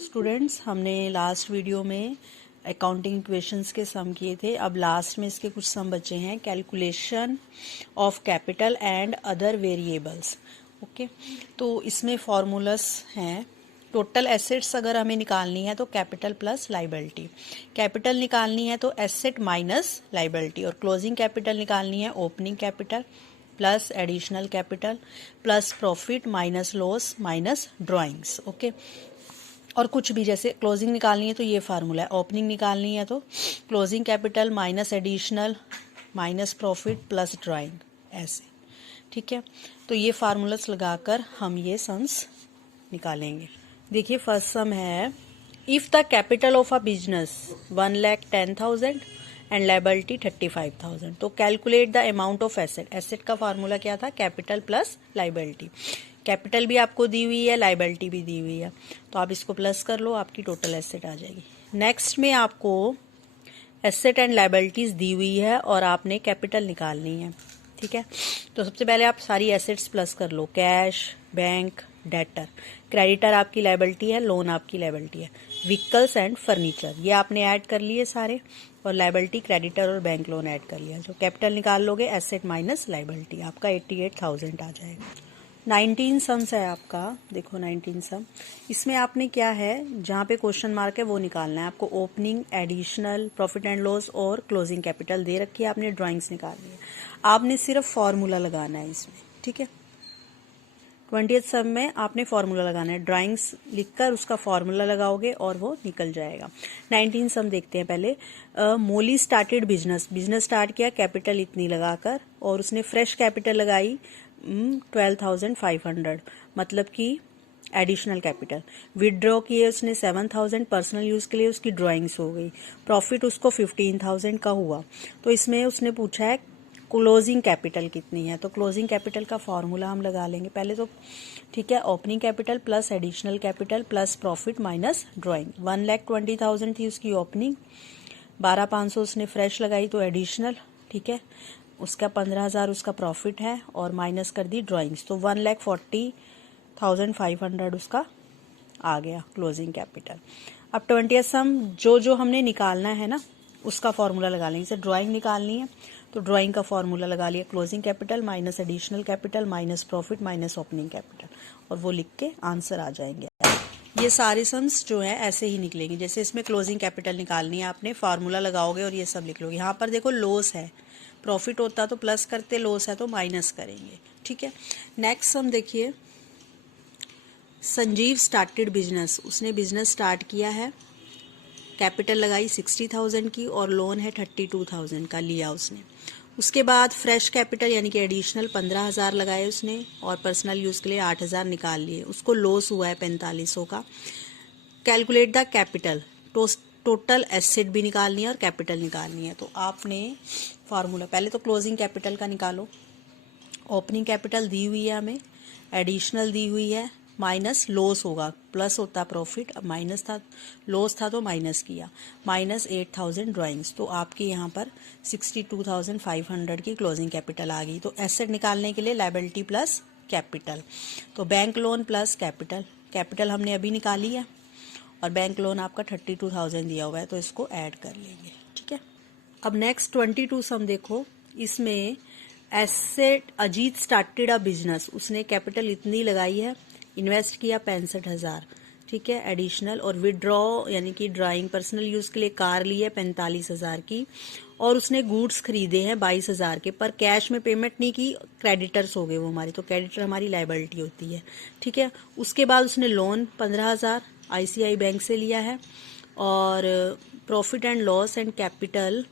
Students, हमने last video में accounting equations के सम किए थे। अब लास्ट में इसके कुछ सम बचे हैं। Calculation of capital and other variables. Okay, तो इसमें फॉर्मूलास हैं। टोटल एसेट्स अगर हमें निकालनी है तो कैपिटल प्लस लाइबिलिटी, कैपिटल निकालनी है तो एसेट माइनस लाइबिलिटी, और क्लोजिंग कैपिटल निकालनी है opening capital plus additional capital plus profit minus loss minus drawings. Okay, और कुछ भी जैसे क्लोजिंग निकालनी है तो ये फार्मूला है, ओपनिंग निकालनी है तो closing capital minus additional minus profit plus drawing, ऐसे। ठीक है, तो ये फार्मूलास लगाकर हम ये सम्स निकालेंगे। देखिए, फर्स्ट सम है, if the capital of a business 1,10,000 and liability 35,000, तो calculate the amount of asset. Asset का फार्मूला क्या था? Capital plus liability. कैपिटल भी आपको दी हुई है, लायबिलिटी भी दी हुई है, तो आप इसको प्लस कर लो, आपकी टोटल एसेट आ जाएगी। नेक्स्ट में आपको एसेट एंड लायबिलिटीज दी हुई है और आपने कैपिटल निकालनी है। ठीक है, तो सबसे पहले आप सारी एसेट्स प्लस कर लो। कैश, बैंक, डेटर, क्रेडिटर आपकी लायबिलिटी है, लोन आपकी लायबिलिटी है, व्हीकल्स एंड फर्नीचर ये आपने ऐड कर लिए सारे, और लायबिलिटी क्रेडिटर और बैंक लोन ऐड कर लिया। जो कैपिटल निकाल लोगे एसेट माइनस लायबिलिटी, आपका 88,000 आ जाएगा। 19 सम्स है आपका। देखो 19 सम, इसमें आपने क्या है, जहाँ पे क्वेश्चन मार्क है वो निकालना है आपको। Opening, additional, profit and loss और क्लोजिंग कैपिटल दे रखी है, आपने ड्राइंग्स निकालनी है। आपने सिर्फ फॉर्मूला लगाना है इसमें। ठीक है, 20th सम में आपने फॉर्मूला लगाना है, ड्राइंग्स लिखकर उसका फॉर्मूला लगाओगे और वो निकल जाएगा। 19 सम देखते हैं पहले। मोली स्टार्टेड बिजनेस, बिजनेस स्टार्ट किया कैपिटल इतनी लगाकर, और उसने फ्रेश कैपिटल लगाई 12,500, मतलब कि एडिशनल कैपिटल। विदड्रॉ किए उसने 7,000 पर्सनल यूज के लिए, उसकी ड्राइंग्स हो गई। प्रॉफिट उसको 15,000 का हुआ। तो इसमें उसने पूछा है क्लोजिंग कैपिटल कितनी है, तो क्लोजिंग कैपिटल का फॉर्मूला हम लगा लेंगे पहले तो। ठीक है, opening capital plus additional capital plus profit minus drawing. 1,20,000 थी उसकी ओपनिंग, 12,500 उसने फ्रेश लगाई तो एडिशनल। ठीक है, उसका 15,000 उसका प्रॉफिट है, और माइनस कर दी ड्राइंग्स, तो 1,40,500 उसका आ गया क्लोजिंग कैपिटल। अब 20th सम जो हमने निकालना है ना, उसका फॉर्मूला लगा लेंगे। जैसे ड्राइंग निकालनी है तो ड्राइंग का फॉर्मूला लगा लिया, closing capital minus additional capital minus profit minus opening capital, और वो लिख के आंसर आ जाएंगे। ये सारे सम्स जो है ऐसे ही निकलेंगे। जैसे इसमें क्लोजिंग कैपिटल निकालनी है, आपने फार्मूला लगाओगे और ये सब लिख लोगे। यहाँ पर देखो लॉस है, प्रॉफिट होता तो प्लस करते, लॉस है तो माइनस करेंगे। ठीक है, नेक्स्ट सम देखिए, संजीव स्टार्टेड बिजनेस, उसने बिजनेस स्टार्ट किया है, कैपिटल लगाई 60,000 की और लोन है 32,000 का लिया उसने। उसके बाद फ्रेश कैपिटल यानी कि एडिशनल 15,000 लगाए उसने, और पर्सनल यूज़ के लिए 8,000 निकाल लिए। उसको लॉस हुआ है 4500 का। Calculate the capital, total asset भी निकालनी है और कैपिटल निकालनी है। तो आपने फार्मूला पहले तो क्लोजिंग कैपिटल का निकालो। ओपनिंग कैपिटल दी हुई है हमें, एडिशनल दी हुई है, माइनस लॉस होगा, प्लस होता प्रॉफिट, अब माइनस था, लॉस था तो माइनस किया, माइनस 8,000 ड्राइंग्स, तो आपके यहाँ पर 62,500 की क्लोजिंग कैपिटल आ गई। तो एसेट निकालने के लिए लायबिलिटी प्लस कैपिटल, तो bank loan plus capital, capital हमने अभी निकाली है और बैंक लोन आपका 32,000 दिया हुआ है, तो इसको ऐड कर लेंगे। ठीक है, अब नेक्स्ट 22 सम देखो, इसमें asset, Ajit started a business, उसने कैपिटल इतनी लगाई है, इन्वेस्ट किया 65,000। ठीक है, एडिशनल, और विदड्रॉ यानी कि ड्राइंग पर्सनल यूज के लिए कार ली है 45,000 की, और उसने गुड्स खरीदे हैं 22,000 के, पर कैश में पेमेंट नहीं की, क्रेडिटर्स हो गए वो हमारे, तो क्रेडिटर हमारी लायबिलिटी होती है। ठीक है, उसके बाद उसने लोन 15,000 ICICI बैंक से लिया है, और profit and loss and capital,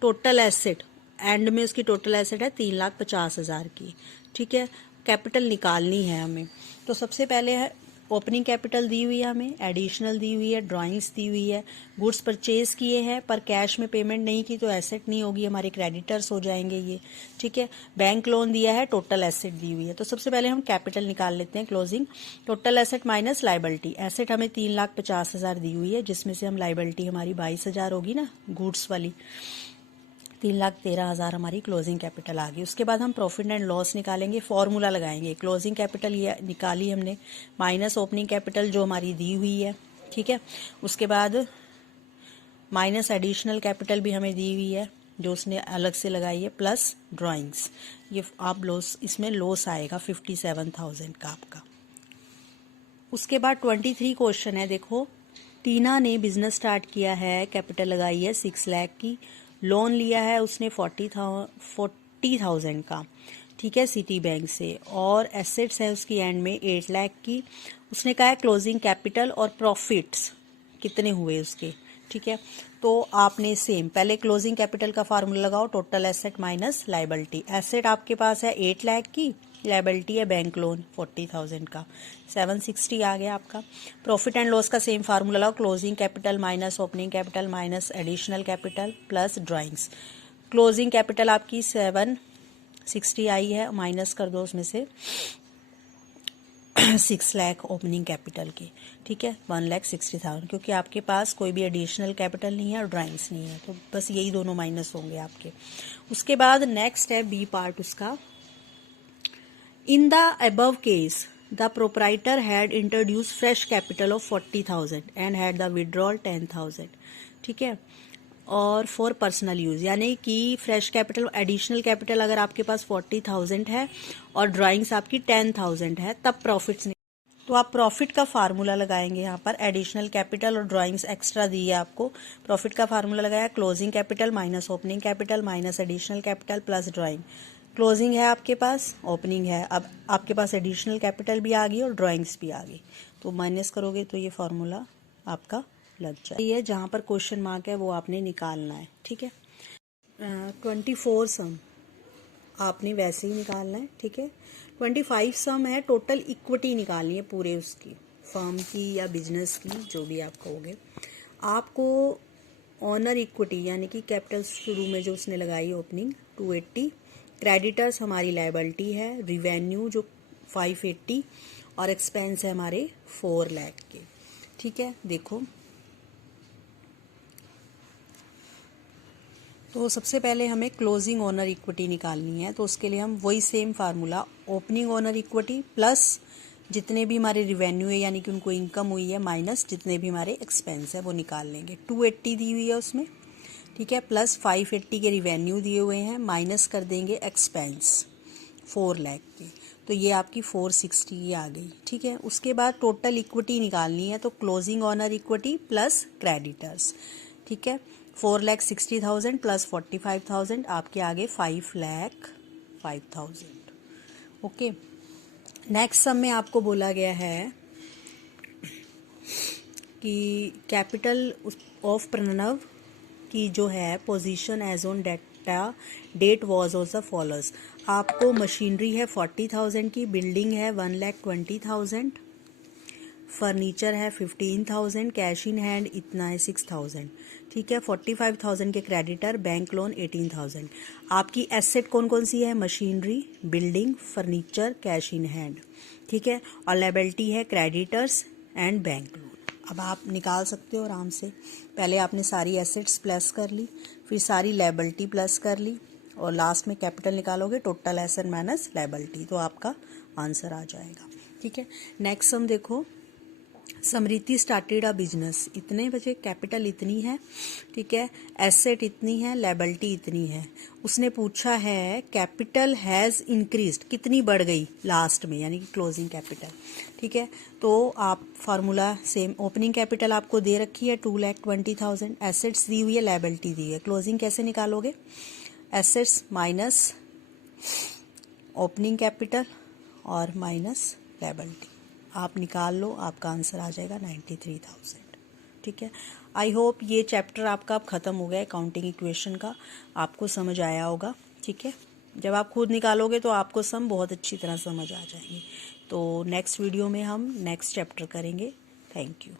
total asset and में उसकी टोटल एसेट है 3,50,000 की। ठीक है, कैपिटल निकालनी है हमें, तो सबसे पहले है ओपनिंग कैपिटल दी हुई है हमें, एडिशनल दी हुई है, ड्राइंग्स दी हुई है, गुड्स परचेज किए हैं पर कैश में पेमेंट नहीं की तो एसेट नहीं होगी, हमारे क्रेडिटर्स हो जाएंगे ये। ठीक है, बैंक लोन दिया है, टोटल एसेट दी हुई है। तो सबसे पहले हम कैपिटल निकाल लेते हैं, closing, total asset minus liability. Asset हमें 3,50,000 दी हुई है, जिसमें से हम लायबिलिटी हमारी 22,000 होगी ना, गुड्स वाली, 3,13,000 हमारी क्लोजिंग कैपिटल आ गई। उसके बाद हम प्रॉफिट एंड लॉस निकालेंगे, फॉर्मूला लगाएंगे। क्लोजिंग कैपिटल ये निकाली हमने, माइनस ओपनिंग कैपिटल जो हमारी दी हुई है, ठीक है। उसके बाद माइनस एडिशनल कैपिटल भी हमें दी हुई है जो उसने अलग से लगाई है, प्लस ड्राइंग्स। ये आप लॉस, इसमें लॉस आएगा 57,000 का आपका। उसके बाद 23 क्वेश्चन है, देखो। टीना ने बिजनेस स्टार्ट किया है, कैपिटल लगाई है 6 लाख की, लोन लिया है उसने 40,000 का, ठीक है, सिटी बैंक से, और एसेट्स है उसकी एंड में 8 लाख की। उसने कहा है क्लोजिंग कैपिटल और प्रॉफिट्स कितने हुए उसके, ठीक है। तो आपने सेम पहले क्लोजिंग कैपिटल का फार्मूला लगाओ, total asset minus liability. Asset आपके पास है 8 लाख की, लायबिलिटी है बैंक लोन 40,000 का, 760 आ गया आपका। प्रॉफिट एंड लॉस का सेम फार्मूला लगाओ, closing capital minus opening capital minus additional capital plus drawings. Closing capital आपकी 760 आई है, माइनस कर दो उसमें से 6 लाख ओपनिंग कैपिटल की, ठीक है, 1,60,000, क्योंकि आपके पास कोई भी एडिशनल कैपिटल नहीं है और ड्राइंग्स नहीं है, तो बस यही दोनों माइनस होंगे आपके। उसके बाद नेक्स्ट है बी पार्ट उसका। In the above case the proprietor had introduce fresh capital of 40,000 and had the withdrawal 10,000, ठीक है, और फॉर पर्सनल यूज, यानी कि फ्रेश कैपिटल, एडिशनल कैपिटल अगर आपके पास 40,000 है और ड्राइंग्स आपकी 10,000 है, तब प्रॉफिट्स नहीं। तो आप प्रॉफिट का फार्मूला लगाएंगे यहाँ पर, एडिशनल कैपिटल और ड्राइंग्स एक्स्ट्रा दी है आपको। प्रॉफिट का फार्मूला लगाया, closing capital minus opening capital minus additional capital plus drawing. Closing है आपके पास, ओपनिंग है, अब आपके पास एडिशनल कैपिटल भी आ गई और ड्राइंग्स भी आ गई, तो माइनस करोगे तो ये फार्मूला आपका लग जाए। ये जहाँ पर क्वेश्चन मार्क है वो आपने निकालना है, ठीक है। 24 सम आपने वैसे ही निकालना है, ठीक है। 25 सम है, टोटल इक्विटी निकालनी है पूरे उसकी, फर्म की या बिजनेस की, जो भी आप कहोगे। आपको ऑनर इक्विटी यानी कि कैपिटल शुरू में जो उसने लगाई ओपनिंग 280, क्रेडिटर्स हमारी लायबिलिटी है, रिवेन्यू जो 580 और एक्सपेंस है हमारे 4 लाख के, ठीक है। देखो तो सबसे पहले हमें क्लोजिंग ओनर इक्विटी निकालनी है, तो उसके लिए हम वही same formula, opening owner equity plus जितने भी हमारे रिवेन्यू है यानी कि उनको इनकम हुई है माइनस जितने भी हमारे एक्सपेंस है वो निकाल लेंगे। 280 दी हुई है उसमें, ठीक है, प्लस 580 के रिवेन्यू दिए हुए हैं, माइनस कर देंगे एक्सपेंस 4 लाख के, तो ये आपकी 460 आ गई, ठीक है। उसके बाद टोटल इक्विटी निकालनी है, तो closing owner equity plus creditors, ठीक है, 4,60,000 प्लस 45,000 आपके आगे 5,05,000, ओके। नेक्स्ट सम में आपको बोला गया है कि कैपिटल ऑफ प्रणव की जो है position as on date was also follows. आपको मशीनरी है 40,000 की, बिल्डिंग है 1,20,000, फर्नीचर है 15,000, कैश इन हैंड इतना है 6,000, ठीक है। 45,000 के क्रेडिटर, बैंक लोन 18,000। आपकी एसेट कौन कौन सी है, machinery, building, furniture, cash in hand, ठीक है, और लायबिलिटी है क्रेडिटर्स एंड बैंक लोन। अब आप निकाल सकते हो आराम से, पहले आपने सारी एसेट्स प्लस कर ली, फिर सारी लायबिलिटी प्लस कर ली, और लास्ट में कैपिटल निकालोगे, टोटल एसेट माइनस लायबिलिटी, तो आपका आंसर आ जाएगा, ठीक है। नेक्स्ट सम देखो, समृद्धि स्टार्टेड अ बिजनेस, इतने बजे कैपिटल इतनी है, ठीक है, एसेट इतनी है, लायबिलिटी इतनी है। उसने पूछा है कैपिटल हैज़ इंक्रीज्ड, कितनी बढ़ गई लास्ट में यानी कि क्लोजिंग कैपिटल, ठीक है। तो आप फार्मूला सेम, ओपनिंग कैपिटल आपको दे रखी है 2,20,000, एसेट्स दी हुई है, लायबिलिटी दी है, क्लोजिंग कैसे निकालोगे, एसेट्स माइनस ओपनिंग कैपिटल और माइनस लायबिलिटी, आप निकाल लो, आपका आंसर आ जाएगा 93,000, ठीक है। आई होप ये चैप्टर आपका अब ख़त्म हो गया अकाउंटिंग इक्वेशन का, आपको समझ आया होगा, ठीक है। जब आप खुद निकालोगे तो आपको सम बहुत अच्छी तरह समझ आ जाएंगे। तो नेक्स्ट वीडियो में हम नेक्स्ट चैप्टर करेंगे। Thank you.